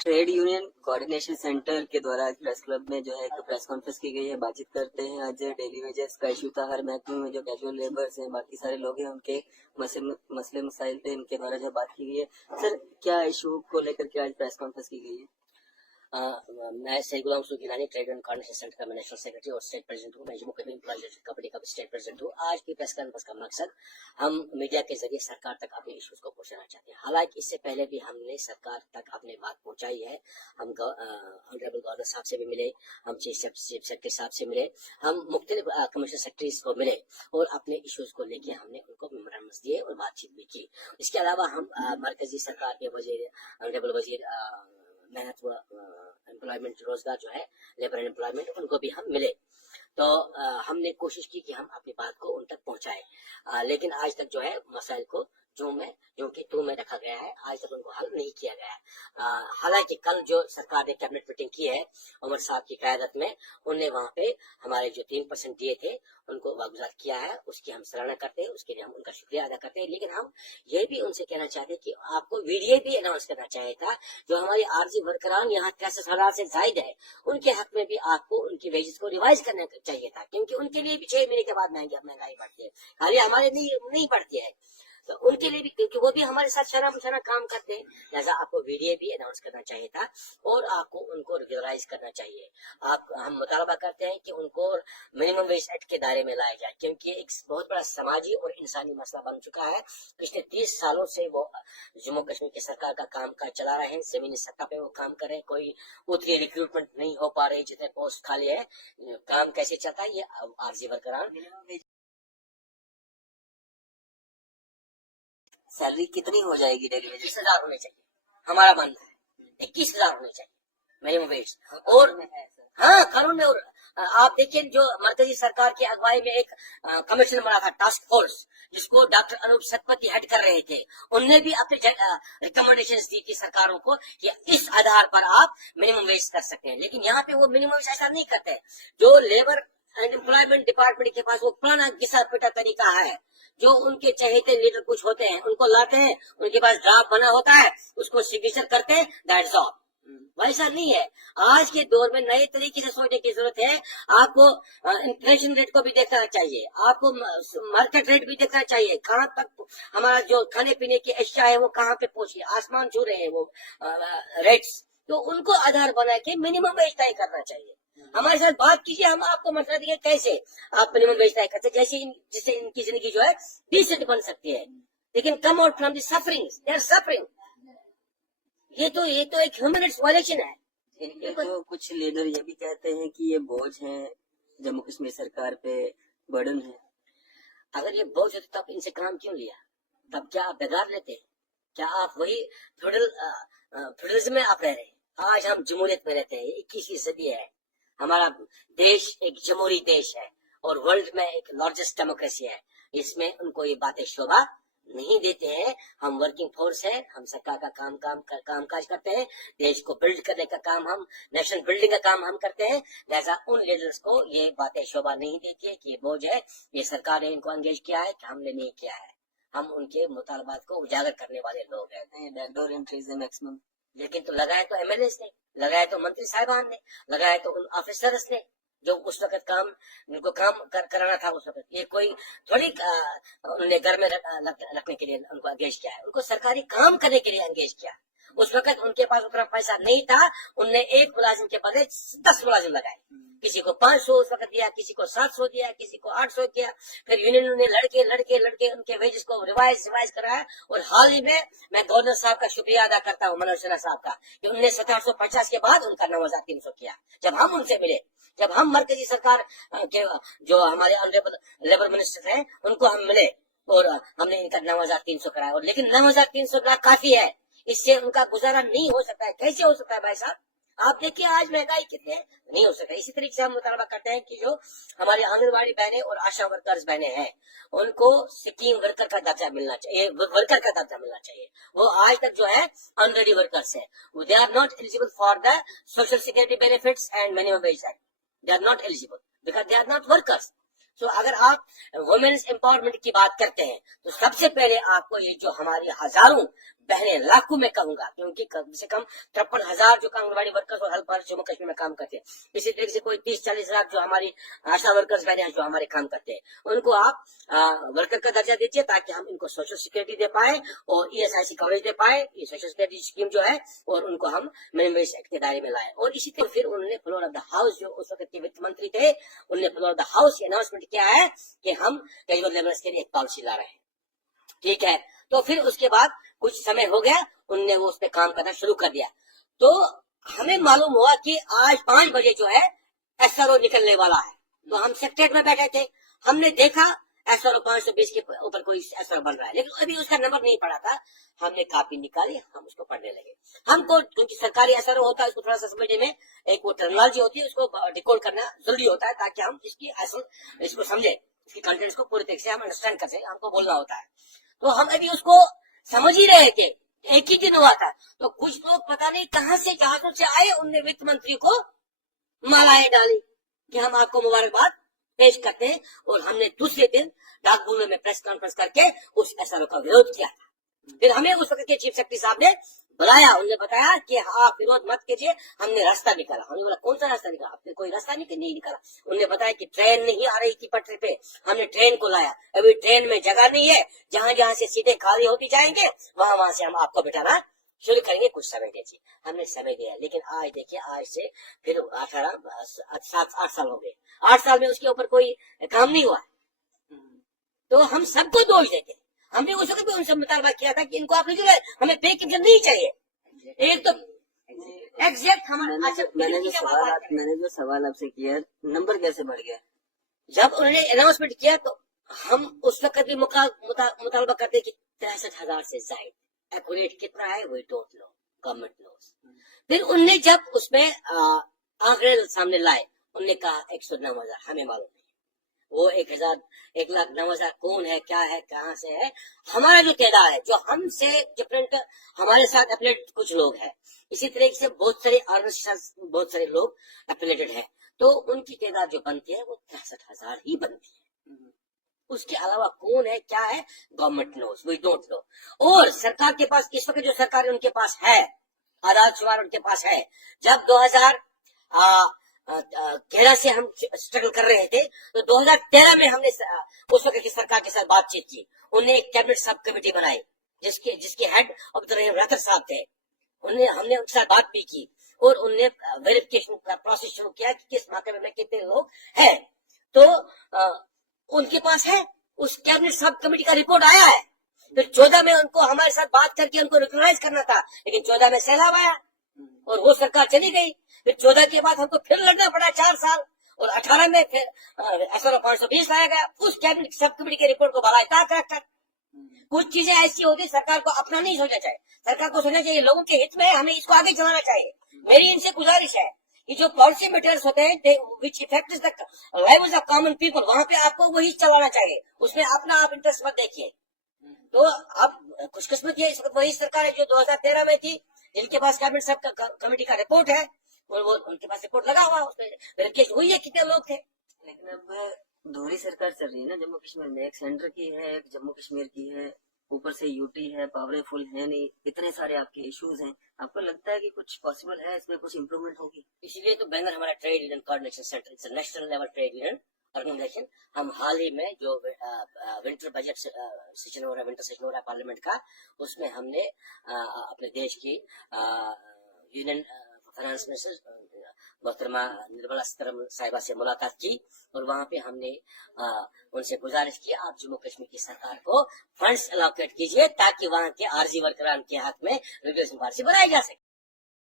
Trade union coordination centre के द्वारा आज प्रेस क्लब में जो है एक प्रेस कॉन्फ्रेंस की गई है। बातचीत करते हैं। आज डेली वेजेस का इशू था, हर महकमे में जो कैजुअल लेबर्स हैं, बाकी सारे लोग हैं, उनके मसले मसाइल पे इनके द्वारा जो बात की गई है। सर, क्या इशू को लेकर के आज प्रेस कॉन्फ्रेंस की गई है? मैं Syed Ghulam Rasool Gilani trade and coordination center का मैं नेशनल सेक्रेटरी और स्टेट प्रेसिडेंट हूँ। मैं जम्मू कश्मीर एम्प्लॉयज कंपनी का स्टेट प्रेसिडेंट हूँ। आज की प्रेस कॉन्फ्रेंस का मकसद हम मीडिया के जरिए सरकार तक अपने इश्यूज को पहुंचाना चाहते हैं। हालांकि इससे पहले भी हमने सरकार तक अपनी बात पहुंचाई है। हम ऑनरेबल गवर्नर साहब से भी मिले, हम चीफ सेक्रेटरी साहब से मिले, हम मुख्तलिफ कमिश्नर सेक्रेटरीज को मिले और अपने इश्यूज को लेके हमने उनको मेमोरेंडम्स दिए और बातचीत भी की। इसके अलावा हम मरकजी सरकार के वजीर ऑनरेबल वजीर मेहनत व एम्प्लॉयमेंट, रोजगार जो है लेबर एंड एम्प्लॉयमेंट, उनको भी हम मिले। तो हमने कोशिश की कि हम अपनी बात को उन तक पहुंचाए, लेकिन आज तक जो है मसाइल को जो कि तू में रखा गया है, आज तक उनको हल नहीं किया गया है। हालांकि कल जो सरकार ने कैबिनेट मीटिंग की है उमर साहब की क़यादत में, उनने वहाँ पे हमारे जो 3% दिए थे उनको वागुजार किया है। उसकी हम सराहना करते हैं, उसके लिए हम उनका शुक्रिया अदा करते हैं। लेकिन हम ये भी उनसे कहना चाहते हैं कि आपको वीडियो भी अनाउंस करना चाहिए था। जो हमारे आरजी वर्करान यहाँ 63,000 से जायद है, उनके हक में भी आपको उनकी वेजेस को रिवाइज करना चाहिए था, क्योंकि उनके लिए भी 6 महीने के बाद महंगाई बढ़ती है, खाली हमारे नहीं बढ़ती है। तो उनके लिए भी, क्योंकि वो भी हमारे साथ शराब काम करते हैं, लिहाजा आपको वीडियो भी अनाउंस करना चाहिए था और आपको उनको रेगुलराइज करना चाहिए। हम मुतालबा करते हैं कि उनको मिनिमम वेज एक्ट के दायरे में लाया जाए, क्योंकि एक बहुत बड़ा समाजी और इंसानी मसला बन चुका है। पिछले 30 सालों से वो जम्मू कश्मीर की सरकार का काम काज चला रहे हैं, जमीनी सत्ता पे वो काम कर रहे हैं, कोई उतनी रिक्रूटमेंट नहीं हो पा रही, जितने पोस्ट खाली है, काम कैसे चलता है ये आरजी वर्करान। सैलरी कितनी हो जाएगी डेली वेजेस? 21,000 होने चाहिए, हमारा मानना है 21,000 होने चाहिए मिनिमम वेज। और हाँ, कानून में। और आप देखिए, जो मरकजी सरकार की अगुवाई में एक कमीशन बना था, टास्क फोर्स, जिसको डॉक्टर अनूप सतपथी हेड कर रहे थे, उनने भी अपने रिकमेंडेशंस दी थी सरकारों को कि इस आधार पर आप मिनिमम वेज कर सकते हैं। लेकिन यहाँ पे वो मिनिमम वेज ऐसा नहीं करते। जो लेबर एंड एम्प्लॉयमेंट डिपार्टमेंट के पास वो पुराना घिसा पिटा तरीका है, जो उनके चहेते लीडर कुछ होते हैं, उनको लाते हैं, उनके पास ड्राफ्ट बना होता है, उसको सिग्नेचर करते हैं, दैट्स ऑल। वैसा नहीं है। आज के दौर में नए तरीके से सोचने की जरूरत है। आपको इन्फ्लेशन रेट को भी देखना चाहिए, आपको मार्केट रेट भी देखना चाहिए, कहाँ तक हमारा जो खाने पीने की अशिया है वो कहाँ पे पहुंची, आसमान छू रहे हैं वो रेट्स। तो उनको आधार बना के मिनिमम वेज तय करना चाहिए। हमारे साथ बात कीजिए, हम आपको मसला देंगे कैसे आप मिनिमम वेज तय करते, जिससे इनकी जिंदगी जो है डिसेंट बन सकती है। लेकिन come out from the suffering, they are suffering. ये तो एक ह्यूमन राइट्स वायलेशन है। इनके तो कुछ लीडर ये भी कहते हैं कि ये बोझ है जम्मू कश्मीर सरकार पे, बर्डन है। अगर ये बोझ है तो तब इनसे काम क्यों लिया? तब क्या आप बेगार लेते? क्या आप वही फेडरलिज्म में आप रह रहे हैं? आज हम जमहूरियत में रहते हैं, 21वीं सदी है, हमारा देश एक जमहूरी देश है और वर्ल्ड में एक लार्जेस्ट डेमोक्रेसी है। इसमें उनको ये बातें शोभा नहीं देते हैं। हम वर्किंग फोर्स है, हम सरकार का काम काज करते हैं, देश को बिल्ड करने का काम, हम नेशनल बिल्डिंग का काम हम करते हैं। लिहाजा उन लीडर्स को ये बातें शोभा नहीं देती है कि ये बोझ है, ये सरकार ने इनको एंगेज किया है कि हमने नहीं किया है। हम उनके मुतालबात को उजागर करने वाले लोग हैं। बैकडोर एंट्रीज है मैक्सिमम। लेकिन तो लगाए तो एमएलए ने, लगाए तो मंत्री साहिबान ने, लगाए तो उन ऑफिसर्स ने जो उस वक्त उनको काम कराना था उस वक्त। ये कोई थोड़ी उन्होंने घर में रखने के लिए उनको एंगेज किया है, उनको सरकारी काम करने के लिए एंगेज किया। उस वक्त उनके पास उतना पैसा नहीं था, उनने एक मुलाजिम के बदले 10 मुलाजिम लगाए। किसी को 500 उस वक्त दिया, किसी को 700 दिया, किसी को 800 दिया। फिर यूनियन ने लड़के उनके वेजेस को रिवाइज कराया। और हाल ही में मैं गवर्नर साहब का शुक्रिया अदा करता हूँ, मनोज सिन्हा साहब का, कि उन्होंने 1750 के बाद उनका 9,300 किया। जब हम उनसे मिले, जब हम मरकजी सरकार के जो हमारे ऑनरेबल लेबर मिनिस्टर हैं उनको हम मिले और हमने इनका 9,300 कराया। और लेकिन 9,300 ना काफी है, इससे उनका गुजारा नहीं हो सकता है। कैसे हो सकता है भाई साहब? आप देखिए आज महंगाई कितनी है, नहीं हो सकता। इसी तरीके से हम मुतालबा करते हैं कि जो हमारी आंगनबाड़ी बहनें और आशा वर्कर्स बहनें हैं, उनको स्कीम वर्कर का दर्जा मिलना चाहिए, वर्कर का दर्जा मिलना चाहिए। वो आज तक जो है ऑलरेडी वर्कर्स है, they are not eligible for the social security benefits and minimum wage act. They are not eligible because they are not workers. तो अगर आप वुमेन्स एम्पावरमेंट की बात करते हैं तो सबसे पहले आपको ये जो हमारी हजारों बहनें, लाखों में कहूंगा, क्योंकि कम से कम 53,000 जो आंगनबाड़ी वर्कर्स और हेल्पर जम्मू कश्मीर में काम करते हैं, इसी तरीके से कोई 30-40 लाख जो हमारी आशा वर्कर्स बहने हैं जो हमारे काम करते हैं, उनको आप वर्कर का दर्जा दीजिए ताकि हम इनको सोशल सिक्योरिटी दे पाए और ESIC कवरेज दे पाए, ये सोशल सिक्योरिटी स्कीम जो है, और उनको हम मिनिमम वेज एक्ट के दायरे में लाए। और इसी तरह फिर उन्होंने फ्लोर ऑफ द हाउस, जो उस वक्त के वित्त मंत्री थे, उन्होंने floor of the house announcement किया है कि हम कैजुअल लेबर्स के लिए एक पॉलिसी ला रहे हैं। ठीक है, तो फिर उसके बाद कुछ समय हो गया, उनने वो उस पर काम करना शुरू कर दिया। तो हमें मालूम हुआ कि आज 5 बजे जो है SRO निकलने वाला है। तो हम सेक्रेटरीट में बैठे थे, हमने देखा SRO 520 के ऊपर कोई SRO बन रहा है, लेकिन अभी उसका नंबर नहीं पड़ा था। हमने कॉपी निकाली, हम उसको पढ़ने लगे। हमको, क्योंकि सरकारी SRO होता है, उसको थोड़ा सा समझने में एक वो टर्मिनोलॉजी होती है, उसको डिकोड करना जरूरी होता है ताकि हम इसको समझे, इसकी कंटेंट्स को पूरी तरीके से हम अंडरस्टैंड कर सके, हमको बोलना होता है। तो हम अभी उसको समझ ही रहे थे, एक ही दिन हुआ था। तो कुछ लोग पता नहीं कहां से जहाजों से आए, उनने वित्त मंत्री को मालाएं डाली कि हम आपको मुबारकबाद पेश करते हैं। और हमने दूसरे दिन डाक बंगले में प्रेस कॉन्फ्रेंस करके उस SRO का विरोध किया था। फिर हमें उस वक्त के चीफ सेक्रेटरी साहब ने बुलाया, उन्होंने बताया कि आप विरोध मत कीजिए, हमने रास्ता निकाला। हमने बोला कौन सा रास्ता निकाला? आपने कोई रास्ता नहीं निकाला। उन्होंने बताया कि ट्रेन नहीं आ रही थी पटरी पे, हमने ट्रेन को लाया। अभी ट्रेन में जगह नहीं है, जहां जहां से सीटें खाली होती जाएंगे वहां से हम आपको बिठाना शुरू करेंगे, कुछ समय दीजिए। हमने समय दिया, लेकिन आज देखिए, आज से फिर 8 साल हो गए। 8 साल में उसके ऊपर कोई काम नहीं हुआ। तो हम सबको दोष देते। हमने उस वक्त भी उनसे मुतालबा किया था कि इनको आपने जो है, हमें पे कमीशन नहीं चाहिए। एक तो एग्जैक्ट मैंने जो सवाल आपसे किया, नंबर कैसे बढ़ गया? जब उन्होंने अनाउंसमेंट किया तो हम उस वक्त भी मुतालबा करते कि 63,000 से ज्यादा। एक्यूरेट कितना है we don't know, government knows. फिर उनने जब उसमें आंकड़े सामने लाए, उनने कहा 109,000, हमें मालूम नहीं वो 1,09,000 कौन है, क्या है, कहाँ से है। हमारा जो तादाद है, जो हमसे डिफरेंट हमारे साथ एफिलिएटेड कुछ लोग हैं, इसी तरीके से बहुत सारे ऑर्गेनाइजेशन, बहुत सारे लोग एफिलिएटेड हैं, तो उनकी तादाद जो बनती है वो 63,000 ही बनती है। उसके अलावा कौन है, क्या है, government knows, we don't know. और सरकार के पास इस वक्त जो सरकार उनके पास है, आजाद शुमार उनके पास है। जब 2013 से हम स्ट्रगल कर रहे थे, तो 2013 में हमने उस वक्त की सरकार के साथ बातचीत की। उन्हें एक कैबिनेट सब कमेटी बनाई, जिसके हेड अब्दुल रहीम रातर साहब थे। हमने उनके साथ बात भी की और उनने वेरिफिकेशन का प्रोसेस शुरू किया कि किस महकमे में कितने लोग हैं। तो उनके पास है, उस कैबिनेट सब कमेटी का रिपोर्ट आया है। फिर 14 में उनको हमारे साथ बात करके उनको रिकॉग्नाइज करना था, लेकिन 14 में सैलाब आया और वो सरकार चली गई। फिर 14 के बाद हमको फिर लड़ना पड़ा 4 साल, और 18 में फिर SRO 520 लाया गया। उस कैबिनेट सब कमेटी के रिपोर्ट को बाकायदा रखकर कुछ चीजें ऐसी होती, सरकार को अपना नहीं सोचना चाहिए, सरकार को सोचना चाहिए लोगों के हित में, हमें इसको आगे चलाना चाहिए। मेरी इनसे गुजारिश है कि जो पॉलिसी मेटर्स होते हैं which affect the lives of common people, वहां पे आपको वही चलाना चाहिए, उसमें अपना आप इंटरेस्ट मत देखिए। तो अब खुशकिस्मत है इस वक्त वही सरकार है जो 2013 में थी, जिनके पास कैबिनेट सब कमेटी का रिपोर्ट है, और वो उनके पास रिपोर्ट लगा हुआ, उसमें वेरिफिकेशन हुई है कितने लोग थे। लेकिन अब दोहरी सरकार चल रही है ना जम्मू कश्मीर में, एक सेंटर की है, एक जम्मू कश्मीर की है, ऊपर से यूटी है, पावरफुल है नहीं, इतने सारे आपके इश्यूज हैं। आपको लगता है कि कुछ पॉसिबल है, इसमें कुछ इम्प्रूवमेंट होगी? इसीलिए तो बैंगन हमारा trade union coordination center, it's national level trade union organization. हम हाल ही में जो विंटर बजट सेशन हो रहा है, विंटर सेशन हो रहा है पार्लियामेंट का, उसमें हमने अपने देश की यूनियन फाइनेंस मिनिस्टर मोहतरमा निर्मला सीतारमण साहिबा से मुलाकात की, और वहां पे हमने उनसे गुजारिश की आप जम्मू कश्मीर की सरकार को फंड्स एलोकेट कीजिए ताकि वहां के आरजी वर्करान के हक में रेगुलेशन पॉलिसी बनाई जा सके।